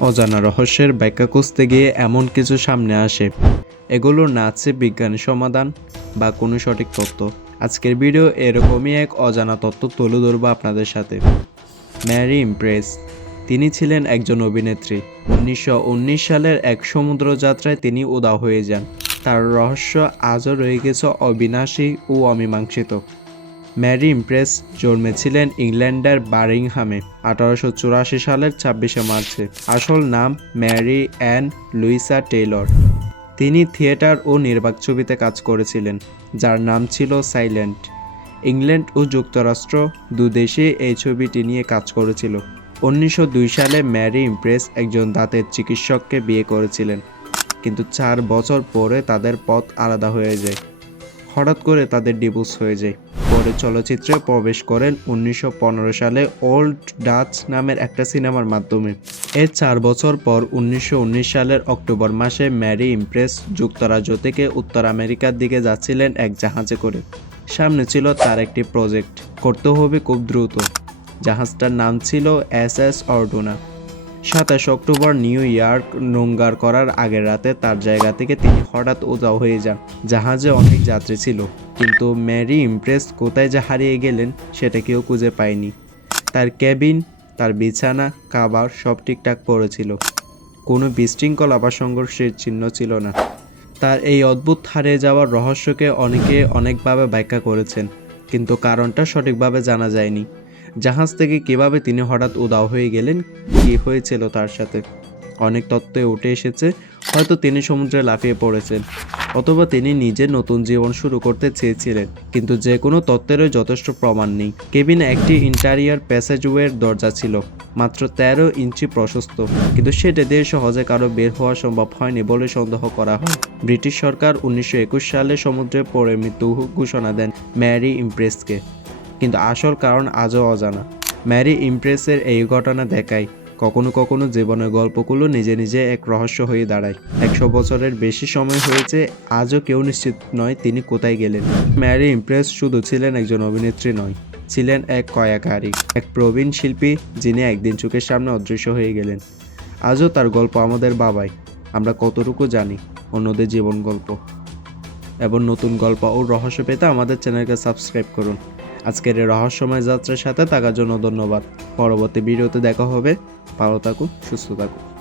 অজানা রহস্যের ব্যাখ্যা খুঁজতে গিয়ে এমন কিছু সামনে আসে। এগুলোর না আছে বিজ্ঞানী সমাধান বা কোনো সঠিক তত্ত্ব আজকের ভিডিও এরকমই এক অজানা তত্ত্ব তুলে ধরবো আপনাদের সাথে। Marie Empress. তিনি ছিলেন একজন অভিনেত্রী। উনিশশো উনিশ সালের এক সমুদ্র যাত্রায় তিনি উদা হয়ে যান। তার রহস্য আজও রয়ে গেছে অবিনাশী ও অমীমাংসিত। ম্যারি ইমপ্রেস জন্মেছিলেন ইংল্যান্ডের বারিংহামে, আঠারোশো চুরাশি সালের ছাব্বিশে মার্চে। আসল নাম ম্যারি অ্যান লুইসা টেইলর। তিনি থিয়েটার ও নির্বাক ছবিতে কাজ করেছিলেন, যার নাম ছিল সাইলেন্ট। ইংল্যান্ড ও যুক্তরাষ্ট্র দুদেশে এই ছবিটি নিয়ে কাজ করেছিল। উনিশশো দুই সালে ম্যারি ইমপ্রেস একজন দাঁতের চিকিৎসককে বিয়ে করেছিলেন, কিন্তু চার বছর পরে তাদের পথ আলাদা হয়ে যায়। হঠাৎ করে তাদের ডিভোর্স হয়ে যায়। পরে চলচ্চিত্রে প্রবেশ করেন উনিশশো পনেরো সালে ওল্ড ডাচ নামের একটা সিনেমার মাধ্যমে। এর চার বছর পর উনিশশো উনিশ সালের অক্টোবর মাসে ম্যারি ইমপ্রেস যুক্তরাজ্য থেকে উত্তর আমেরিকার দিকে যাচ্ছিলেন এক জাহাজে করে। সামনে ছিল তার একটি প্রজেক্ট। করতে হবে খুব দ্রুত। জাহাজটার নাম ছিল এস এস অর্ডোনা। সাতাশ অক্টোবর নিউ ইয়র্ক নোঙ্গার করার আগের রাতে তার জায়গা থেকে তিনি হঠাৎ উধাও হয়ে যান। জাহাজে অনেক যাত্রী ছিল। কিন্তু ম্যারি ইমপ্রেস কোথায় যে হারিয়ে গেলেন সেটা কেউ খুঁজে পায়নি। তার ক্যাবিন, তার বিছানা, খাবার সব ঠিকঠাক পড়েছিল। কোনো বিশৃঙ্খলা বা সংঘর্ষের চিহ্ন ছিল না। তার এই অদ্ভুত হারিয়ে যাওয়ার রহস্যকে অনেকে অনেকভাবে ব্যাখ্যা করেছেন, কিন্তু কারণটা সঠিকভাবে জানা যায়নি। জাহাজ থেকে কীভাবে তিনি হঠাৎ উদাও হয়ে গেলেন, কি হয়েছিল তার সাথে? অনেক তত্ত্বে উঠে এসেছে, হয়তো তিনি সমুদ্রে লাফিয়ে পড়েছেন। অথবা তিনি নিজে নতুন জীবন শুরু করতে চেয়েছিলেন, কিন্তু যে কোনো তত্ত্বেরও যথেষ্ট প্রমাণ নেই। কেবিনে একটি ইন্টারিয়ার প্যাসেজওয়ের দরজা ছিল, মাত্র তেরো ইঞ্চি প্রশস্ত, কিন্তু সেটা দিয়ে সহজে কারও বের হওয়া সম্ভব হয়নি বলে সন্দেহ করা হয়। ব্রিটিশ সরকার উনিশশো একুশ সালে সমুদ্রে পড়ে মৃত্যু ঘোষণা দেন ম্যারি ইমপ্রেসকে, কিন্তু আসল কারণ আজও অজানা। ম্যারি ইমপ্রেসের এই ঘটনা দেখায় কখনো কখনো জীবনের গল্পগুলো নিজে নিজে এক রহস্য হয়ে দাঁড়ায়। একশো বছরের বেশি সময় হয়েছে, আজও কেউ নিশ্চিত নয় তিনি কোথায় গেলেন। ম্যারি ইমপ্রেস শুধু ছিলেন একজন অভিনেত্রী নয়, ছিলেন এক কয়াকারী, এক প্রবীণ শিল্পী যিনি একদিন চোখের সামনে অদৃশ্য হয়ে গেলেন। আজও তার গল্প আমাদের বাবাই, আমরা কতটুকু জানি অন্যদের জীবন গল্প। এবং নতুন গল্প ও রহস্য পেতে আমাদের চ্যানেলকে সাবস্ক্রাইব করুন। আজকের এই রহস্যময় যাত্রার সাথে থাকার জন্য ধন্যবাদ। পরবর্তী ভিডিওতে দেখা হবে। ভালো থাকুন, সুস্থ থাকুন।